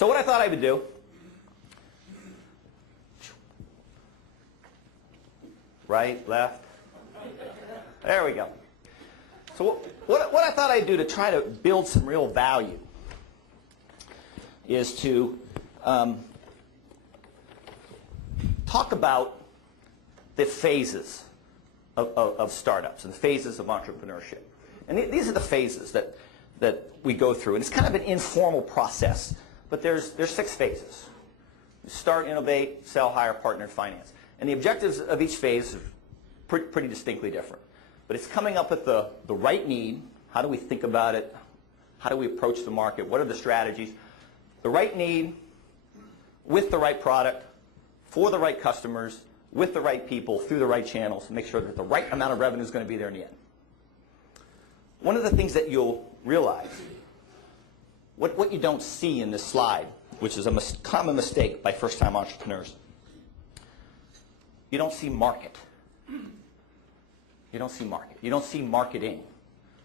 So what I thought I would do, right, left, there we go. So what I thought I'd do to try to build some real value is to talk about the phases of startups and the phases of entrepreneurship. And these are the phases that we go through. And it's kind of an informal process, but there's 6 phases. Start, innovate, sell, hire, partner, and finance. And the objectives of each phase are pretty distinctly different. But it's coming up with the right need. How do we think about it? How do we approach the market? What are the strategies? The right need with the right product, for the right customers, with the right people, through the right channels, to make sure that the right amount of revenue is going to be there in the end. One of the things that you'll realize, what you don't see in this slide, which is a common mistake by first-time entrepreneurs, you don't see market. You don't see market. You don't see marketing.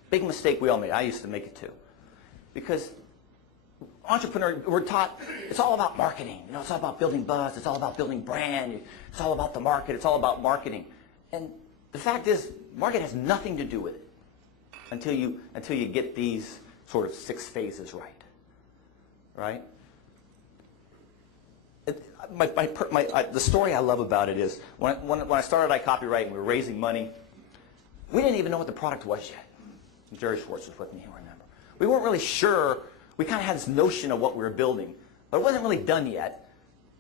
Big mistake we all made. I used to make it too. Because entrepreneurs, we're taught it's all about marketing. You know, it's all about building buzz. It's all about building brand. It's all about the market. It's all about marketing. And the fact is, market has nothing to do with it until you get these sort of 6 phases right. Right? The story I love about it is when I started iCopyright and we were raising money, we didn't even know what the product was yet. Jerry Schwartz was with me, I remember. We weren't really sure. We kind of had this notion of what we were building, but it wasn't really done yet.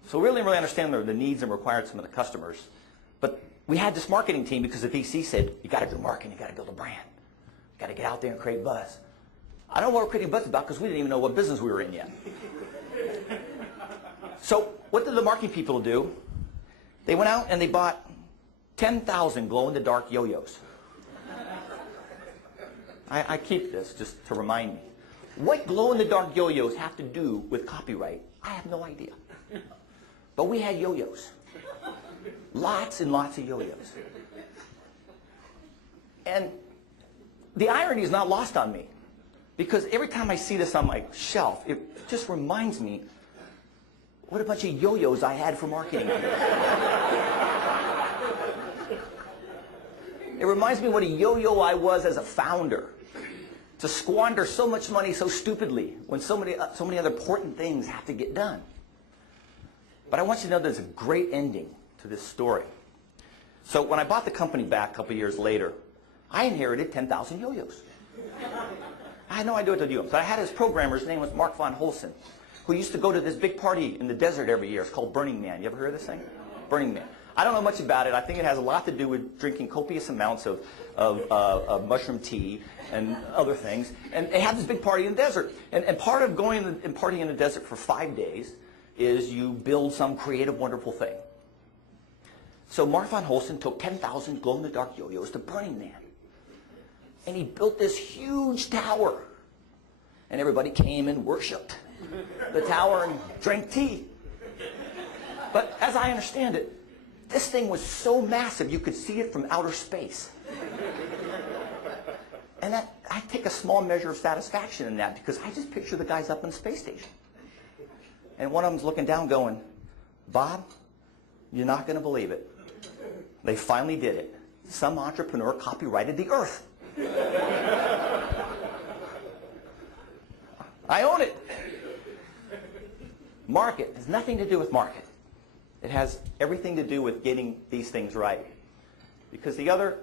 So we didn't really understand the needs and requirements of the customers. But we had this marketing team because the VC said, you got to do marketing, you got to build a brand. You got to get out there and create buzz. I don't know what we're creating buzz about because we didn't even know what business we were in yet. So what did the marketing people do? They went out and they bought 10,000 glow-in-the-dark yo-yos. I keep this just to remind me. What glow-in-the-dark yo-yos have to do with copyright, I have no idea. But we had yo-yos. Lots and lots of yo-yos. And the irony is not lost on me. Because every time I see this on my shelf, it just reminds me what a bunch of yo-yos I had for marketing. It reminds me what a yo-yo I was as a founder. To squander so much money so stupidly when so many other important things have to get done. But I want you to know there's a great ending to this story. So when I bought the company back a couple years later, I inherited 10,000 yo-yos. I had no idea what to do. So I had his programmer, his name was Mark von Holsen, who used to go to this big party in the desert every year. It's called Burning Man. You ever heard of this thing? Burning Man. I don't know much about it. I think it has a lot to do with drinking copious amounts of mushroom tea and other things. And they have this big party in the desert. And part of going and partying in the desert for 5 days is you build some creative, wonderful thing. So Mark von Holsen took 10,000 glow-in-the-dark yo-yos to Burning Man. And he built this huge tower. And everybody came and worshipped the tower and drank tea. But as I understand it, this thing was so massive you could see it from outer space. And I take a small measure of satisfaction in that because I just picture the guys up in the space station. And one of them's looking down going, Bob, you're not going to believe it. They finally did it. Some entrepreneur copyrighted the Earth. I own it. Market has nothing to do with market. It has everything to do with getting these things right. Because the other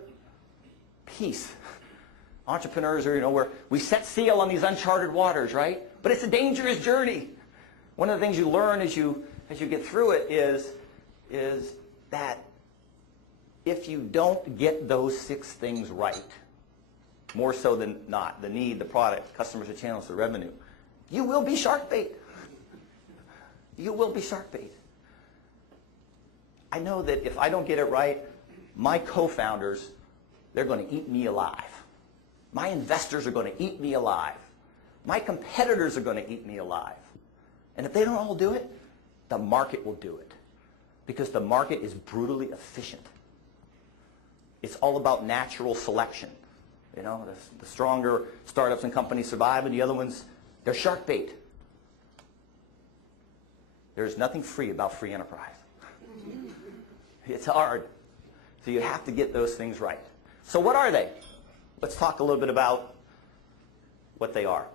piece, entrepreneurs are, where we set sail on these uncharted waters, right? But it's a dangerous journey. One of the things you learn as you get through it is that if you don't get those 6 things right, more so than not, the need, the product, customers, the channels, the revenue, you will be shark bait. You will be shark bait. I know that if I don't get it right, my co-founders, they're going to eat me alive. My investors are going to eat me alive. My competitors are going to eat me alive. And if they don't all do it, the market will do it. Because the market is brutally efficient. It's all about natural selection. The stronger startups and companies survive, and the other ones, they're shark bait. There's nothing free about free enterprise. It's hard. So you have to get those things right. So what are they? Let's talk a little bit about what they are.